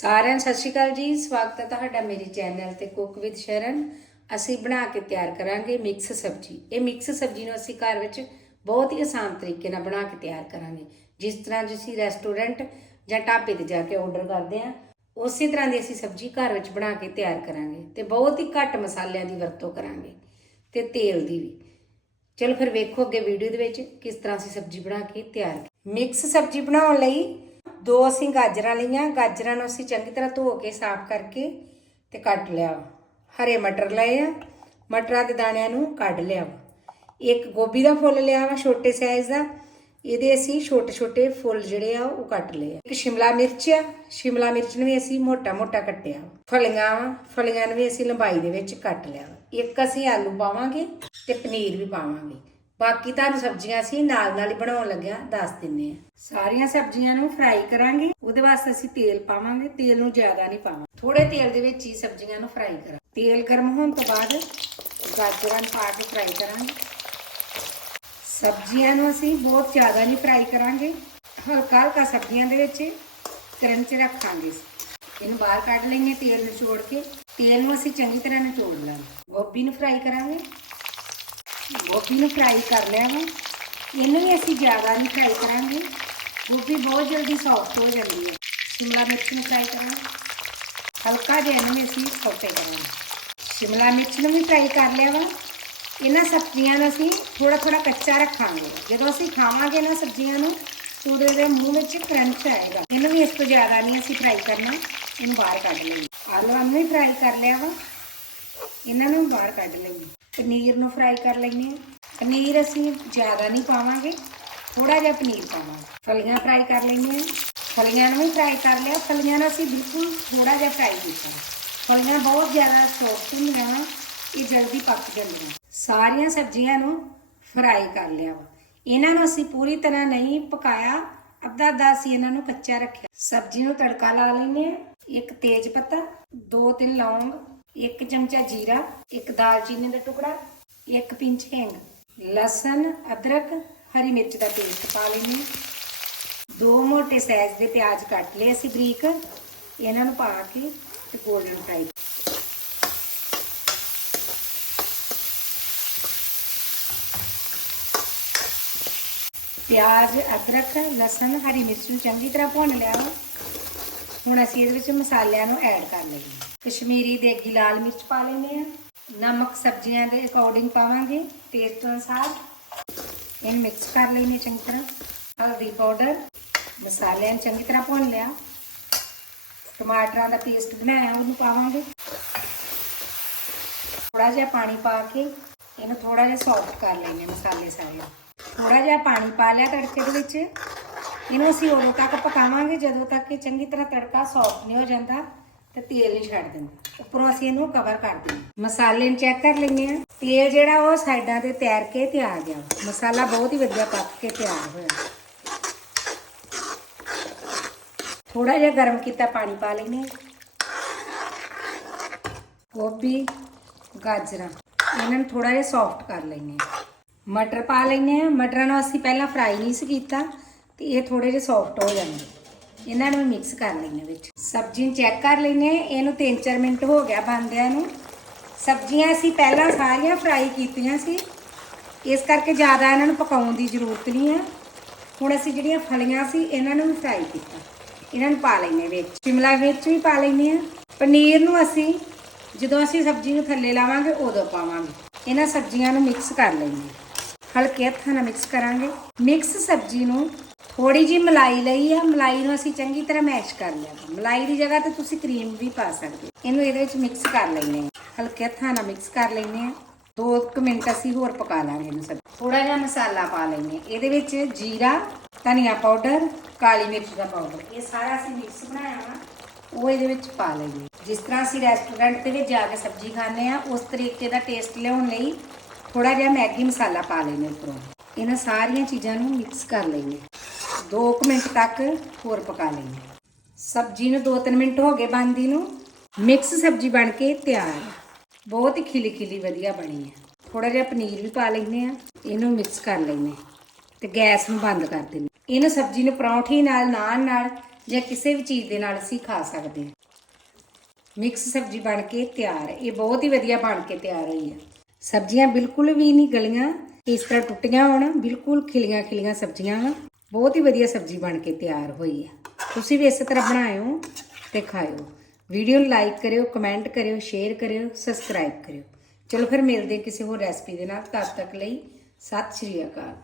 ਸਾਰਿਆਂ ਨੂੰ ਸਤਿ ਸ਼੍ਰੀ ਅਕਾਲ ਜੀ। ਸਵਾਗਤ ਹੈ ਤੁਹਾਡਾ ਮੇਰੇ ਚੈਨਲ ਤੇ ਕੁੱਕ ਵਿਦ ਸ਼ਰਨ। ਅਸੀਂ ਬਣਾ ਕੇ ਤਿਆਰ ਕਰਾਂਗੇ ਮਿਕਸ ਸਬਜ਼ੀ। ਇਹ ਮਿਕਸ ਸਬਜ਼ੀ ਨੂੰ ਅਸੀਂ ਘਰ ਵਿੱਚ ਬਹੁਤ ਹੀ ਆਸਾਨ ਤਰੀਕੇ ਨਾਲ ਬਣਾ ਕੇ ਤਿਆਰ ਕਰਾਂਗੇ। ਜਿਸ ਤਰ੍ਹਾਂ ਤੁਸੀਂ ਰੈਸਟੋਰੈਂਟ ਜਾਂ ਢਾਬੇ ਤੇ ਜਾ ਕੇ ਆਰਡਰ ਕਰਦੇ ਆ ਉਸੇ ਤਰ੍ਹਾਂ ਦੀ ਅਸੀਂ ਸਬਜ਼ੀ ਘਰ ਵਿੱਚ ਬਣਾ ਕੇ ਤਿਆਰ ਕਰਾਂਗੇ ਤੇ ਬਹੁਤ ਹੀ ਘੱਟ ਮਸਾਲਿਆਂ ਦੀ ਵਰਤੋਂ ਕਰਾਂਗੇ ਤੇ ਤੇਲ ਦੀ ਵੀ। ਚਲੋ ਫਿਰ ਵੇਖੋ ਅੱਗੇ ਵੀਡੀਓ ਦੇ ਵਿੱਚ ਕਿਸ ਤਰ੍ਹਾਂ ਅਸੀਂ ਸਬਜ਼ੀ ਬਣਾ ਕੇ ਤਿਆਰ ਮਿਕਸ ਸਬਜ਼ੀ ਬਣਾਉਣ ਲਈ ਦੋ ਅਸੀਂ ਗਾਜਰਾਂ ਲਈਆਂ, ਗਾਜਰਾਂ ਨੂੰ ਅਸੀਂ ਚੰਗੀ ਤਰ੍ਹਾਂ ਧੋ ਕੇ ਸਾਫ਼ ਕਰਕੇ ਤੇ ਕੱਟ ਲਿਆ ਹਰੇ ਮਟਰ ਲਏ ਆ, ਮਟਰਾਂ ਦੇ ਦਾਣਿਆਂ ਨੂੰ ਕੱਢ ਲਿਆ ਵਾ। ਇੱਕ ਗੋਭੀ ਦਾ ਫੁੱਲ ਲਿਆ ਵਾ ਛੋਟੇ ਸਾਈਜ਼ ਦਾ, ਇਹਦੇ ਅਸੀਂ ਛੋਟੇ ਛੋਟੇ ਫੁੱਲ ਜਿਹੜੇ ਆ ਉਹ ਕੱਟ ਲਏ ਆ ਇੱਕ ਸ਼ਿਮਲਾ ਮਿਰਚ ਆ, ਸ਼ਿਮਲਾ ਮਿਰਚ ਨੂੰ ਵੀ ਅਸੀਂ ਮੋਟਾ ਮੋਟਾ ਕੱਟਿਆ ਵਾ। ਫਲੀਆਂ ਵਾ, ਫਲੀਆਂ ਨੂੰ ਵੀ ਅਸੀਂ ਲੰਬਾਈ ਦੇ ਵਿੱਚ ਕੱਟ ਲਿਆ ਵਾ। ਇੱਕ ਅਸੀਂ ਆਲੂ ਪਾਵਾਂਗੇ ਤੇ ਪਨੀਰ ਵੀ ਪਾਵਾਂਗੇ ਬਾਕੀ ਤੁਹਾਨੂੰ ਸਬਜ਼ੀਆਂ ਅਸੀਂ ਨਾਲ ਨਾਲ ਹੀ ਬਣਾਉਣ ਲੱਗਿਆ, ਦੱਸ ਦਿੰਨੇ ਆ। ਸਾਰੀਆਂ ਸਬਜ਼ੀਆਂ ਨੂੰ ਫਰਾਈ ਕਰਾਂਗੇ, ਉਹਦੇ ਵਾਸਤੇ ਅਸੀਂ ਤੇਲ ਪਾਵਾਂਗੇ, ਤੇਲ ਨੂੰ ਜ਼ਿਆਦਾ ਨਹੀਂ ਪਾਵਾਂਗੇ। ਥੋੜੇ ਤੇਲ ਦੇ ਵਿੱਚ ਹੀ ਸਬਜ਼ੀਆਂ ਨੂੰ ਫਰਾਈ ਕਰਾਂ। ਤੇਲ ਗਰਮ ਹੋਣ ਤੋਂ ਬਾਅਦ ਗਾਜਰਾਂ ਨੂੰ ਪਾ ਕੇ ਫਰਾਈ ਕਰਾਂਗੇ। ਸਬਜ਼ੀਆਂ ਨੂੰ ਅਸੀਂ ਬਹੁਤ ਜ਼ਿਆਦਾ ਨਹੀਂ ਫਰਾਈ ਕਰਾਂਗੇ, ਹਲਕਾ ਹਲਕਾ ਸਬਜ਼ੀਆਂ ਦੇ ਵਿੱਚ ਕਰੰਚ ਰੱਖਾਂਗੇ। ਇਹਨੂੰ ਬਾਹਰ ਕੱਢ ਲੈਂਗੇ ਤੇਲ ਨਿਚੋੜ ਕੇ। ਤੇਲ ਨੂੰ ਅਸੀਂ ਚੰਗੀ ਤਰ੍ਹਾਂ ਨਿਚੋੜ ਲਾਂਗੇ। ਗੋਭੀ ਨੂੰ ਫਰਾਈ ਕਰਾਂਗੇ। ਗੋਭੀ ਨੂੰ ਫਰਾਈ ਕਰ ਲਿਆ ਵਾ ਇਹਨੂੰ ਵੀ ਅਸੀਂ ਜ਼ਿਆਦਾ ਨਹੀਂ ਫਰਾਈ ਕਰਾਂਗੇ। ਗੋਭੀ ਬਹੁਤ ਜਲਦੀ ਸੌਫਟ ਹੋ ਜਾਂਦੀ ਹੈ। ਸ਼ਿਮਲਾ ਮਿਰਚ ਨੂੰ ਫਰਾਈ ਕਰਾਂਗੇ। ਹਲਕਾ ਜਿਹਾ ਇਹਨੂੰ ਵੀ ਅਸੀਂ ਸੌਟੇ ਕਰਾਂਗੇ। ਸ਼ਿਮਲਾ ਮਿਰਚ ਨੂੰ ਵੀ ਫਰਾਈ ਕਰ ਲਿਆ ਵਾ। ਇਹਨਾਂ ਸਬਜ਼ੀਆਂ ਨੂੰ ਅਸੀਂ ਥੋੜਾ ਥੋੜਾ ਕੱਚਾ ਰੱਖਾਂਗੇ। ਜਦੋਂ ਅਸੀਂ ਖਾਵਾਂਗੇ ਇਹਨਾਂ ਸਬਜ਼ੀਆਂ ਨੂੰ ਤਾਂ ਉਹਦੇ ਦੇ ਮੂੰਹ ਵਿੱਚ ਕਰੰਚ ਆਏਗਾ। ਇਹਨੂੰ ਵੀ ਇਸ ਤੋਂ ਜ਼ਿਆਦਾ ਨਹੀਂ ਅਸੀਂ ਫਰਾਈ ਕਰਨਾ। ਇਹਨੂੰ ਬਾਹਰ ਕੱਢ ਲਈਏ। ਆਲੂਆਂ ਨੂੰ ਵੀ ਫਰਾਈ ਕਰ ਲਿਆ ਵਾ। ਇਹਨਾਂ ਨੂੰ ਬਾਹਰ ਕੱਢ ਲਈਏ। ਪਨੀਰ ਨੂੰ ਫਰਾਈ ਕਰ ਲੈਂਦੇ ਹਾਂ। ਪਨੀਰ ਅਸੀਂ ਜ਼ਿਆਦਾ ਨਹੀਂ ਪਾਵਾਂਗੇ ਥੋੜਾ ਜਿਹਾ ਪਨੀਰ ਪਾਵਾਂਗੇ। ਫਲੀਆਂ ਫਰਾਈ ਕਰ ਲੈਂਦੇ ਹਾਂ। ਫਲੀਆਂ ਨੂੰ ਵੀ ਫਰਾਈ ਕਰ ਲਿਆ। ਫਲੀਆਂ ਨੂੰ ਅਸੀਂ ਬਿਲਕੁਲ ਥੋੜਾ ਜਿਹਾ ਫਰਾਈ ਕੀਤਾ। ਫਲੀਆਂ ਬਹੁਤ ਜ਼ਿਆਦਾ ਸੌਫਟ ਹੁੰਦੀਆਂ ਵਾ, ਇਹ ਜਲਦੀ ਪੱਕ ਜਾਂਦੀਆਂ। ਸਾਰੀਆਂ ਸਬਜ਼ੀਆਂ ਨੂੰ ਫਰਾਈ ਕਰ ਲਿਆ ਵਾ। ਇਹਨਾਂ ਨੂੰ ਅਸੀਂ ਪੂਰੀ ਤਰ੍ਹਾਂ ਨਹੀਂ ਪਕਾਇਆ। ਅੱਧਾ ਅੱਧਾ ਅਸੀਂ ਇਹਨਾਂ ਨੂੰ ਕੱਚਾ ਰੱਖਿਆ। ਸਬਜ਼ੀ ਨੂੰ ਤੜਕਾ ਲਾ ਲੈਂਦੇ ਹਾਂ। ਇੱਕ ਤੇਜ ਪੱਤਾ, ਦੋ ਤਿੰਨ ਲੌਂਗ ਇੱਕ ਚਮਚਾ ਜੀਰਾ, ਇੱਕ ਦਾਲਚੀਨੀ ਦਾ ਟੁਕੜਾ, ਇੱਕ ਪਿੰਚ ਹਿੰਗ, ਲਸਣ, ਅਦਰਕ, ਹਰੀ ਮਿਰਚ ਦਾ ਪੇਸਟ ਪਾ ਲੈਂਦੇ ਹਾਂ। ਦੋ ਮੋਟੇ ਸਾਈਜ਼ ਦੇ ਪਿਆਜ਼ ਕੱਟ ਲਏ ਅਸੀਂ ਬਰੀਕ। ਇਹਨਾਂ ਨੂੰ ਪਾ ਕੇ ਤੇ ਗੋਲਡਨ ਫਰਾਈ। ਪਿਆਜ਼, ਅਦਰਕ, ਲਸਣ, ਹਰੀ ਮਿਰਚ ਨੂੰ ਚੰਗੀ ਤਰ੍ਹਾਂ ਭੁੰਨ ਲਿਆ। ਵਾ ਹੁਣ ਅਸੀਂ ਇਹਦੇ ਵਿੱਚ ਮਸਾਲਿਆਂ ਨੂੰ ਐਡ ਕਰ ਲਈਏ ਕਸ਼ਮੀਰੀ ਦੇਗੀ ਲਾਲ ਮਿਰਚ ਪਾ ਲੈਂਦੇ ਆ ਨਮਕ ਸਬਜ਼ੀਆਂ ਦੇ ਅਕੋਰਡਿੰਗ ਪਾਵਾਂਗੇ ਟੇਸਟ ਅਨੁਸਾਰ। ਇਹਨੂੰ ਮਿਕਸ ਕਰ ਲੈਣੇ ਚੰਗੀ ਤਰ੍ਹਾਂ। ਹਲਦੀ ਪਾਊਡਰ, ਮਸਾਲਿਆਂ ਨੂੰ ਚੰਗੀ ਤਰ੍ਹਾਂ ਭੁੰਨ ਲਿਆ। ਟਮਾਟਰਾਂ ਦਾ ਪੇਸਟ ਬਣਾਇਆ, ਉਹਨੂੰ ਪਾਵਾਂਗੇ। ਥੋੜਾ ਜਿਹਾ ਪਾਣੀ ਪਾ ਕੇ ਇਹਨੂੰ ਥੋੜਾ ਜਿਹਾ ਸੌਫਟ ਕਰ ਲੈਣੇ ਮਸਾਲੇ ਸਾਰੇ। ਥੋੜਾ ਜਿਹਾ ਪਾਣੀ ਪਾ ਲਿਆ ਤੜਕੇ ਦੇ ਵਿੱਚ। ਇਹਨੂੰ ਅਸੀਂ ਉਦੋਂ ਤੱਕ ਪਕਾਵਾਂਗੇ ਜਦੋਂ ਤੱਕ ਇਹ ਚੰਗੀ ਤਰ੍ਹਾਂ ਤੜਕਾ ਸੌਫਟ ਨਹੀਂ ਹੋ ਜਾਂਦਾ। ਤੇ ਤੇਲ ਨਹੀਂ ਛੱਡ ਦਿੰਦਾ। ਉੱਪਰੋਂ ਅਸੀਂ ਇਹਨੂੰ ਕਵਰ ਕਰ ਦਿੰਦੇ ਮਸਾਲੇ ਨੂੰ ਚੈੱਕ ਕਰ ਲੈਂਦੇ ਆ ਤੇਲ ਜਿਹੜਾ ਉਹ ਸਾਈਡਾਂ ਤੇ ਤੈਰ ਕੇ ਤੇ ਆ ਗਿਆ ਮਸਾਲਾ ਬਹੁਤ ਹੀ ਵਧੀਆ ਪੱਕ ਕੇ ਤਿਆਰ ਹੋਇਆ। ਥੋੜਾ ਜਿਹਾ ਗਰਮ ਕੀਤਾ ਪਾਣੀ ਪਾ ਲੈਂਦੇ ਹਾਂ। ਗੋਭੀ, ਗਾਜਰਾਂ, ਇਹਨਾਂ ਨੂੰ ਥੋੜਾ ਜਿਹਾ ਸੌਫਟ ਕਰ ਲੈਂਦੇ ਹਾਂ। ਮਟਰ ਪਾ ਲੈਂਦੇ ਹਾਂ। ਮਟਰਾਂ ਨੂੰ ਅਸੀਂ ਪਹਿਲਾਂ ਫਰਾਈ ਨਹੀਂ ਸੀ ਕੀਤਾ, ਤੇ ਇਹ ਥੋੜੇ ਜਿਹਾ ਸੌਫਟ ਹੋ ਜਾਣਗੇ ਇਹਨਾਂ ਨੂੰ ਮਿਕਸ ਕਰ ਲੈਂਦੇ ਵਿੱਚ। ਸਬਜ਼ੀ ਨੂੰ ਚੈੱਕ ਕਰ ਲੈਂਦੇ ਹਾਂ। ਇਹਨੂੰ 3-4 ਮਿੰਟ ਹੋ ਗਿਆ ਬਣਦਿਆਂ ਨੂੰ। ਸਬਜ਼ੀਆਂ ਅਸੀਂ ਪਹਿਲਾਂ ਸਾਰੀਆਂ ਫਰਾਈ ਕੀਤੀਆਂ ਸੀ। ਇਸ ਕਰਕੇ ਜ਼ਿਆਦਾ ਇਹਨਾਂ ਨੂੰ ਪਕਾਉਣ ਦੀ ਜ਼ਰੂਰਤ ਨਹੀਂ ਆ। ਹੁਣ ਅਸੀਂ ਜਿਹੜੀਆਂ ਫਲੀਆਂ ਸੀ, ਇਹਨਾਂ ਨੂੰ ਵੀ ਫਰਾਈ ਕੀਤਾ। ਇਹਨਾਂ ਨੂੰ ਪਾ ਲੈਨੇ ਵਿੱਚ। ਸ਼ਿਮਲਾ ਮਿਰਚ ਵੀ ਪਾ ਲੈਨੇ ਆ ਪਨੀਰ ਨੂੰ ਅਸੀਂ ਜਦੋਂ ਅਸੀਂ ਸਬਜ਼ੀ ਨੂੰ ਥੱਲੇ ਲਾਵਾਂਗੇ, ਉਦੋਂ ਪਾਵਾਂਗੇ। ਇਹਨਾਂ ਸਬਜ਼ੀਆਂ ਨੂੰ ਮਿਕਸ ਕਰ ਲੈਨੇ ਹਲਕੇ ਹੱਥਾਂ ਨਾਲ ਮਿਕਸ ਕਰਾਂਗੇ। ਮਿਕਸ ਸਬਜ਼ੀ ਨੂੰ ਥੋੜੀ ਜੀ ਮਲਾਈ ਲਈ ਆ, ਮਲਾਈ ਨੂੰ ਅਸੀਂ ਚੰਗੀ ਤਰ੍ਹਾਂ ਮੈਸ਼ ਕਰ ਲਿਆ ਮਲਾਈ ਦੀ ਜਗ੍ਹਾ ਤੇ ਤੁਸੀਂ ਕਰੀਮ ਵੀ ਪਾ ਸਕਦੇ ਹੋ। ਇਹਨੂੰ ਇਹਦੇ ਵਿੱਚ ਮਿਕਸ ਕਰ ਲੈਨੇ ਹਲਕੇ ਹੱਥਾਂ ਨਾਲ ਮਿਕਸ ਕਰ ਲੈਨੇ ਆ ਦੋ ਕੁ ਮਿੰਟ ਅਸੀਂ ਹੋਰ ਪਕਾ ਲਾਂਗੇ ਇਹਨੂੰ ਸਭ। ਥੋੜਾ ਜਿਹਾ ਮਸਾਲਾ ਪਾ ਲੈਨੇ ਇਹਦੇ ਵਿੱਚ ਜੀਰਾ, ਧਨੀਆ ਪਾਊਡਰ, ਕਾਲੀ ਮਿਰਚ ਦਾ ਪਾਊਡਰ। ਇਹ ਸਾਰਾ ਅਸੀਂ ਮਿਕਸ ਬਣਾਇਆ ਵਾ। ਉਹ ਇਹਦੇ ਵਿੱਚ ਪਾ ਲਈਏ। ਜਿਸ ਤਰ੍ਹਾਂ ਅਸੀਂ ਰੈਸਟੋਰੈਂਟ ਦੇ ਵਿੱਚ ਜਾ ਕੇ ਸਬਜ਼ੀ ਖਾਂਦੇ ਆ ਉਸ ਤਰੀਕੇ ਦਾ ਟੇਸਟ ਲਿਆਉਣ ਲਈ ਥੋੜਾ ਜਿਹਾ ਮੈਗੀ ਮਸਾਲਾ ਪਾ ਲੈਨੇ ਉੱਪਰੋਂ। ਇਹਨਾਂ ਸਾਰੀਆਂ ਚੀਜ਼ਾਂ ਨੂੰ ਮਿਕਸ ਕਰ ਲਈਏ 2 ਮਿੰਟ ਤੱਕ ਹੋਰ ਪਕਾ ਲਈਏ ਸਬਜ਼ੀ ਨੂੰ 2-3 ਮਿੰਟ ਹੋ ਗਏ ਬਣਦੀ ਨੂੰ। ਮਿਕਸ ਸਬਜ਼ੀ ਬਣ ਕੇ ਤਿਆਰ ਹੈ ਬਹੁਤ ਹੀ ਖਿਲੀ ਖਿਲੀ ਵਧੀਆ ਬਣੀ ਹੈ ਥੋੜਾ ਜਿਹਾ ਪਨੀਰ ਵੀ ਪਾ ਲੈਨੇ ਆ ਇਹਨੂੰ ਮਿਕਸ ਕਰ ਲੈਨੇ ਤੇ ਗੈਸ ਨੂੰ ਬੰਦ ਕਰ ਦਿੰਦੇ ਇਹਨੂੰ ਸਬਜ਼ੀ ਨੂੰ ਪਰੌਂਠੀ ਨਾਲ, ਨਾਨ ਨਾਲ ਜਾਂ ਕਿਸੇ ਵੀ ਚੀਜ਼ ਦੇ ਨਾਲ ਅਸੀਂ ਖਾ ਸਕਦੇ ਹਾਂ। ਮਿਕਸ ਸਬਜ਼ੀ ਬਣ ਕੇ ਤਿਆਰ ਹੈ ਇਹ ਬਹੁਤ ਹੀ ਵਧੀਆ ਬਣ ਕੇ ਤਿਆਰ ਹੋਈ ਹੈ ਸਬਜ਼ੀਆਂ ਬਿਲਕੁਲ ਵੀ ਨਹੀਂ ਗਲੀਆਂ। ਇਸ ਤਰ੍ਹਾਂ ਟੁੱਟੀਆਂ ਹੋਣ। ਬਿਲਕੁਲ ਖਿਲੀਆਂ ਖਿਲੀਆਂ ਸਬਜ਼ੀਆਂ ਵਾ। ਬਹੁਤ ਹੀ ਵਧੀਆ ਸਬਜ਼ੀ ਬਣ ਕੇ ਤਿਆਰ ਹੋਈ ਹੈ ਤੁਸੀਂ ਵੀ ਇਸੇ ਤਰ੍ਹਾਂ ਬਣਾਇਓ ਤੇ ਖਾਇਓ। ਵੀਡੀਓ ਨੂੰ ਲਾਈਕ ਕਰਿਓ, ਕਮੈਂਟ ਕਰਿਓ, ਸ਼ੇਅਰ ਕਰਿਓ, ਸਬਸਕ੍ਰਾਈਬ ਕਰਿਓ। ਚਲੋ ਫਿਰ ਮਿਲਦੇ ਕਿਸੇ ਹੋਰ ਰੈਸਪੀ ਦੇ ਨਾਲ। ਤਦ ਤੱਕ ਲਈ ਸਤਿ ਸ਼੍ਰੀ ਅਕਾਲ।